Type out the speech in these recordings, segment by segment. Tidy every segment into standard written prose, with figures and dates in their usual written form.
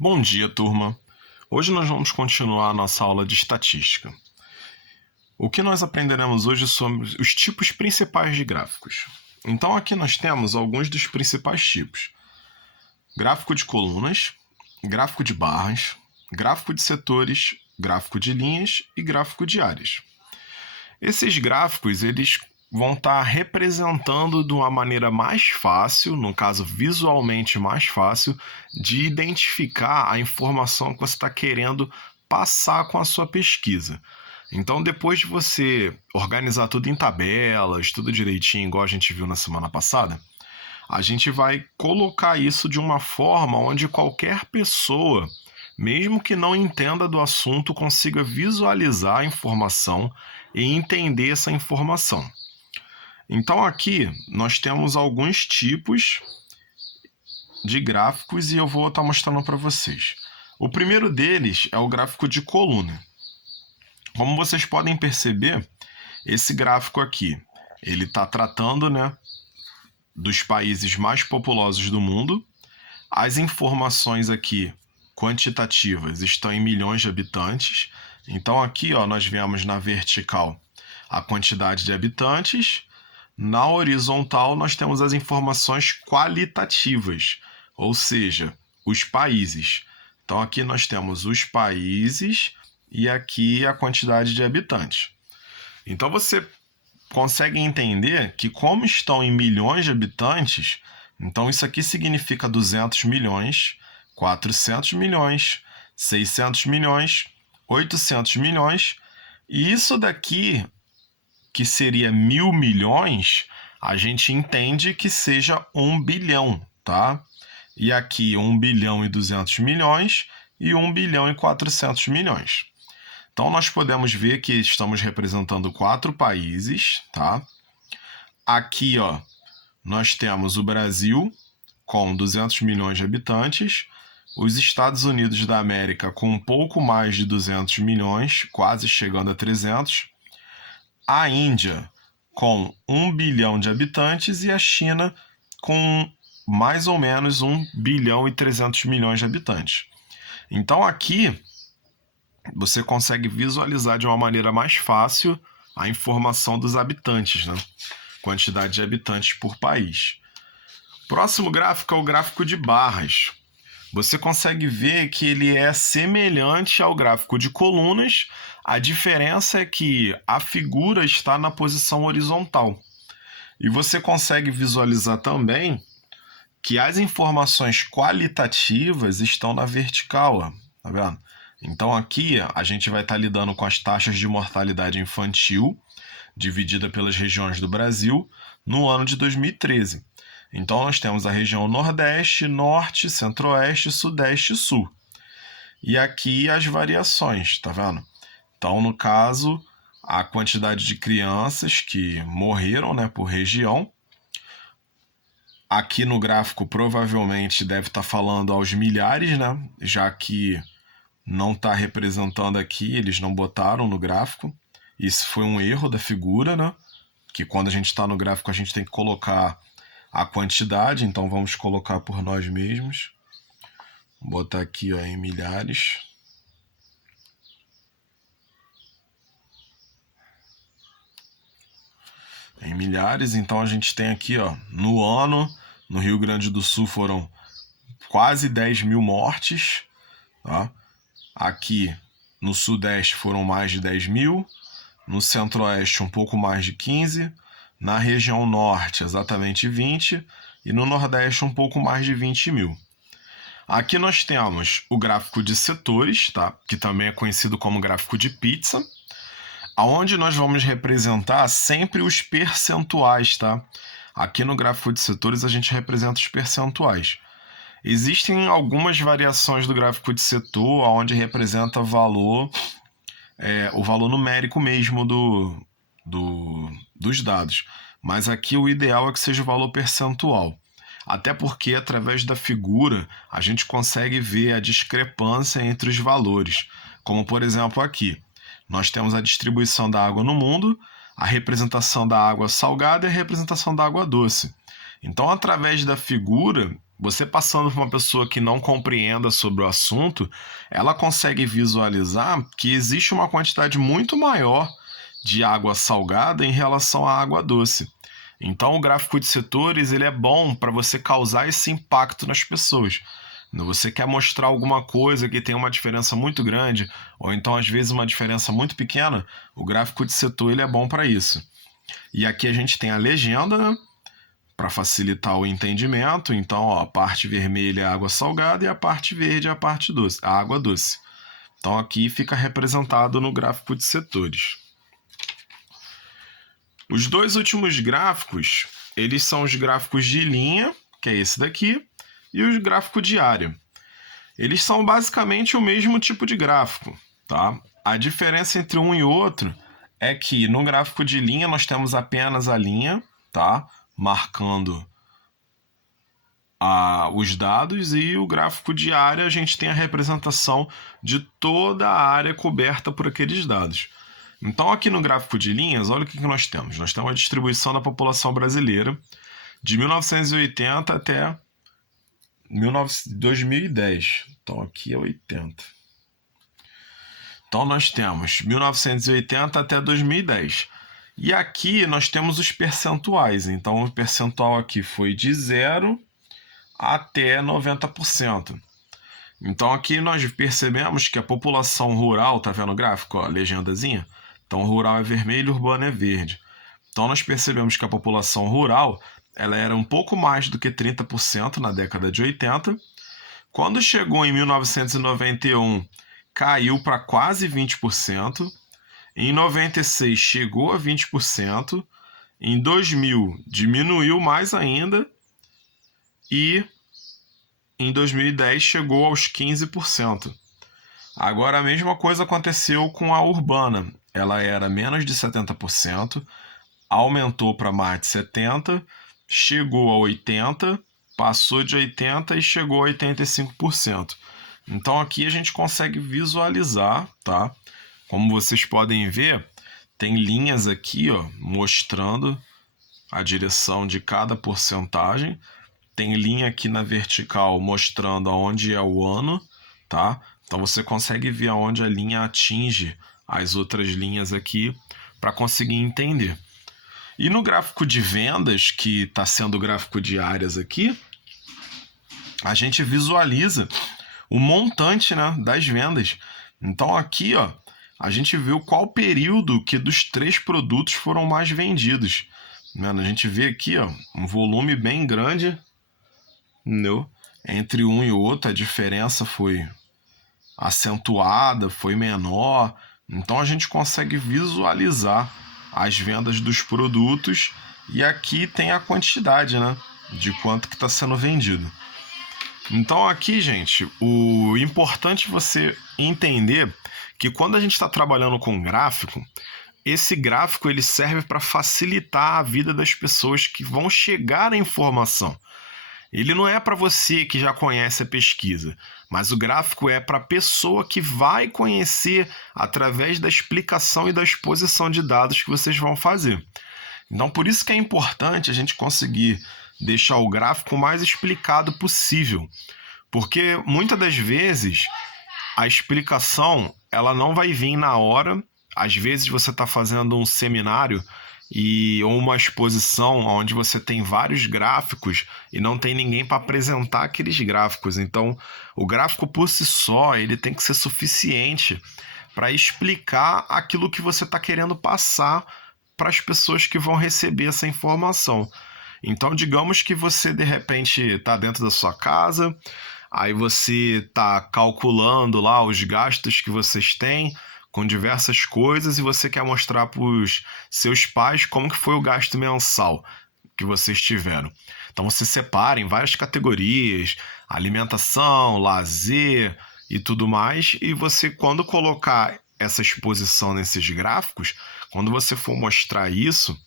Bom dia, turma! Hoje nós vamos continuar a nossa aula de estatística. O que nós aprenderemos hoje sobre os tipos principais de gráficos. Então aqui nós temos alguns dos principais tipos. Gráfico de colunas, gráfico de barras, gráfico de setores, gráfico de linhas e gráfico de áreas. Esses gráficos, eles vão estar representando de uma maneira mais fácil, no caso visualmente mais fácil, de identificar a informação que você está querendo passar com a sua pesquisa. Então, depois de você organizar tudo em tabelas, tudo direitinho, igual a gente viu na semana passada, a gente vai colocar isso de uma forma onde qualquer pessoa, mesmo que não entenda do assunto, consiga visualizar a informação e entender essa informação. Então aqui nós temos alguns tipos de gráficos e eu vou estar mostrando para vocês. O primeiro deles é o gráfico de coluna. Como vocês podem perceber, esse gráfico aqui, ele está tratando, dos países mais populosos do mundo. As informações aqui quantitativas estão em milhões de habitantes. Então aqui, nós vemos na vertical a quantidade de habitantes. Na horizontal, nós temos as informações qualitativas, ou seja, os países. Então, aqui nós temos os países e aqui a quantidade de habitantes. Então, você consegue entender que, como estão em milhões de habitantes, então isso aqui significa 200 milhões, 400 milhões, 600 milhões, 800 milhões, e isso daqui, que seria 1.000 milhões, a gente entende que seja 1 bilhão, tá? E aqui 1 bilhão e 200 milhões e 1 bilhão e 400 milhões. Então nós podemos ver que estamos representando 4 países, tá? Aqui, nós temos o Brasil com 200 milhões de habitantes, os Estados Unidos da América com um pouco mais de 200 milhões, quase chegando a 300, a Índia com 1 bilhão de habitantes e a China com mais ou menos 1 bilhão e 300 milhões de habitantes. Então aqui você consegue visualizar de uma maneira mais fácil a informação dos habitantes, quantidade de habitantes por país. Próximo gráfico é o gráfico de barras. Você consegue ver que ele é semelhante ao gráfico de colunas. A diferença é que a figura está na posição horizontal. E você consegue visualizar também que as informações qualitativas estão na vertical, tá vendo? Então aqui a gente vai estar lidando com as taxas de mortalidade infantil, dividida pelas regiões do Brasil, no ano de 2013. Então nós temos a região Nordeste, Norte, Centro-Oeste, Sudeste e Sul. E aqui as variações, tá vendo? Então, no caso, a quantidade de crianças que morreram, por região. Aqui no gráfico provavelmente deve estar falando aos milhares, já que não está representando aqui, eles não botaram no gráfico. Isso foi um erro da figura, que quando a gente está no gráfico a gente tem que colocar a quantidade, então vamos colocar por nós mesmos. Vou botar aqui em milhares. Em milhares, então a gente tem aqui, no ano, no Rio Grande do Sul foram quase 10 mil mortes, tá? Aqui no Sudeste foram mais de 10 mil, no Centro-Oeste um pouco mais de 15, na região Norte exatamente 20 e no Nordeste um pouco mais de 20 mil. Aqui nós temos o gráfico de setores, tá? Que também é conhecido como gráfico de pizza, aonde nós vamos representar sempre os percentuais, tá? Aqui no gráfico de setores a gente representa os percentuais. Existem algumas variações do gráfico de setor, onde representa valor, o valor numérico mesmo dos dados. Mas aqui o ideal é que seja o valor percentual. Até porque, através da figura, a gente consegue ver a discrepância entre os valores. Como, por exemplo, aqui. Nós temos a distribuição da água no mundo, a representação da água salgada e a representação da água doce. Então, através da figura, você passando por uma pessoa que não compreenda sobre o assunto, ela consegue visualizar que existe uma quantidade muito maior de água salgada em relação à água doce. Então, o gráfico de setores ele é bom para você causar esse impacto nas pessoas. Quando você quer mostrar alguma coisa que tem uma diferença muito grande, ou então às vezes uma diferença muito pequena, o gráfico de setor ele é bom para isso. E aqui a gente tem a legenda, né? Para facilitar o entendimento. Então, ó, a parte vermelha é a água salgada e a parte verde é a parte doce, a água doce. Então, aqui fica representado no gráfico de setores. Os dois últimos gráficos, eles são os gráficos de linha, que é esse daqui, e os gráficos de área. Eles são basicamente o mesmo tipo de gráfico, tá? A diferença entre um e outro é que no gráfico de linha nós temos apenas a linha, tá? Marcando os dados, e o gráfico de área a gente tem a representação de toda a área coberta por aqueles dados. Então aqui no gráfico de linhas, olha o que nós temos. Nós temos a distribuição da população brasileira de 1980 até 2010. Então aqui é 80. Então nós temos 1980 até 2010. E aqui nós temos os percentuais. Então o percentual aqui foi de 0 até 90%. Então aqui nós percebemos que a população rural, tá vendo o gráfico, ó, legendazinha? Então rural é vermelho, urbano é verde. Então nós percebemos que a população rural ela era um pouco mais do que 30% na década de 80. Quando chegou em 1991, caiu para quase 20%. Em 96 chegou a 20%. Em 2000 diminuiu mais ainda. E em 2010 chegou aos 15%. Agora a mesma coisa aconteceu com a urbana. Ela era menos de 70%, aumentou para mais de 70%, chegou a 80%, passou de 80% e chegou a 85%. Então aqui a gente consegue visualizar, tá? Como vocês podem ver, tem linhas aqui, ó, mostrando a direção de cada porcentagem. Tem linha aqui na vertical mostrando aonde é o ano, tá? Então você consegue ver aonde a linha atinge as outras linhas aqui para conseguir entender. E no gráfico de vendas, que está sendo o gráfico de áreas aqui, a gente visualiza o montante, né, das vendas. Então aqui, ó, a gente viu qual período que dos 3 produtos foram mais vendidos. A gente vê aqui, ó, um volume bem grande, entendeu? Entre um e outro a diferença foi acentuada, foi menor. Então a gente consegue visualizar as vendas dos produtos e aqui tem a quantidade, né, de quanto que está sendo vendido. Então aqui, gente, o importante é você entender que quando a gente está trabalhando com gráfico, esse gráfico ele serve para facilitar a vida das pessoas que vão chegar à informação. Ele não é para você que já conhece a pesquisa, mas o gráfico é para a pessoa que vai conhecer através da explicação e da exposição de dados que vocês vão fazer. Então, por isso que é importante a gente conseguir deixar o gráfico o mais explicado possível, porque muitas das vezes a explicação ela não vai vir na hora. Às vezes você está fazendo um seminário ou uma exposição onde você tem vários gráficos e não tem ninguém para apresentar aqueles gráficos. Então, o gráfico por si só ele tem que ser suficiente para explicar aquilo que você está querendo passar para as pessoas que vão receber essa informação. Então, digamos que você, de repente, está dentro da sua casa, aí você está calculando lá os gastos que vocês têm com diversas coisas e você quer mostrar para os seus pais como que foi o gasto mensal que vocês tiveram. Então você separa em várias categorias, alimentação, lazer e tudo mais, e você, quando colocar essa exposição nesses gráficos, quando você for mostrar isso,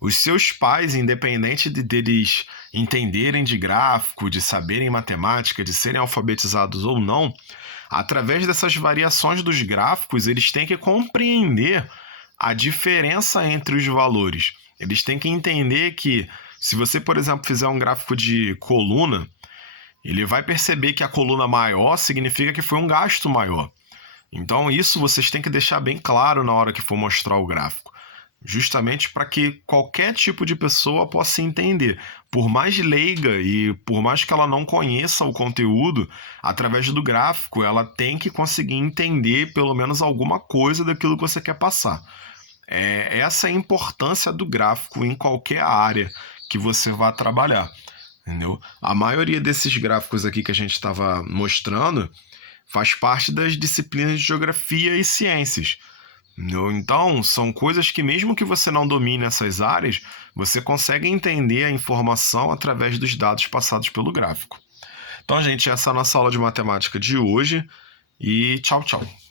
os seus pais, independente deles entenderem de gráfico, de saberem matemática, de serem alfabetizados ou não, através dessas variações dos gráficos, eles têm que compreender a diferença entre os valores. Eles têm que entender que, se você, por exemplo, fizer um gráfico de coluna, ele vai perceber que a coluna maior significa que foi um gasto maior. Então isso vocês têm que deixar bem claro na hora que for mostrar o gráfico, justamente para que qualquer tipo de pessoa possa entender. Por mais leiga e por mais que ela não conheça o conteúdo, através do gráfico ela tem que conseguir entender pelo menos alguma coisa daquilo que você quer passar. Essa é a importância do gráfico em qualquer área que você vá trabalhar, entendeu? A maioria desses gráficos aqui que a gente estava mostrando faz parte das disciplinas de geografia e ciências. Então, são coisas que, mesmo que você não domine essas áreas, você consegue entender a informação através dos dados passados pelo gráfico. Então, gente, essa é a nossa aula de matemática de hoje e tchau, tchau.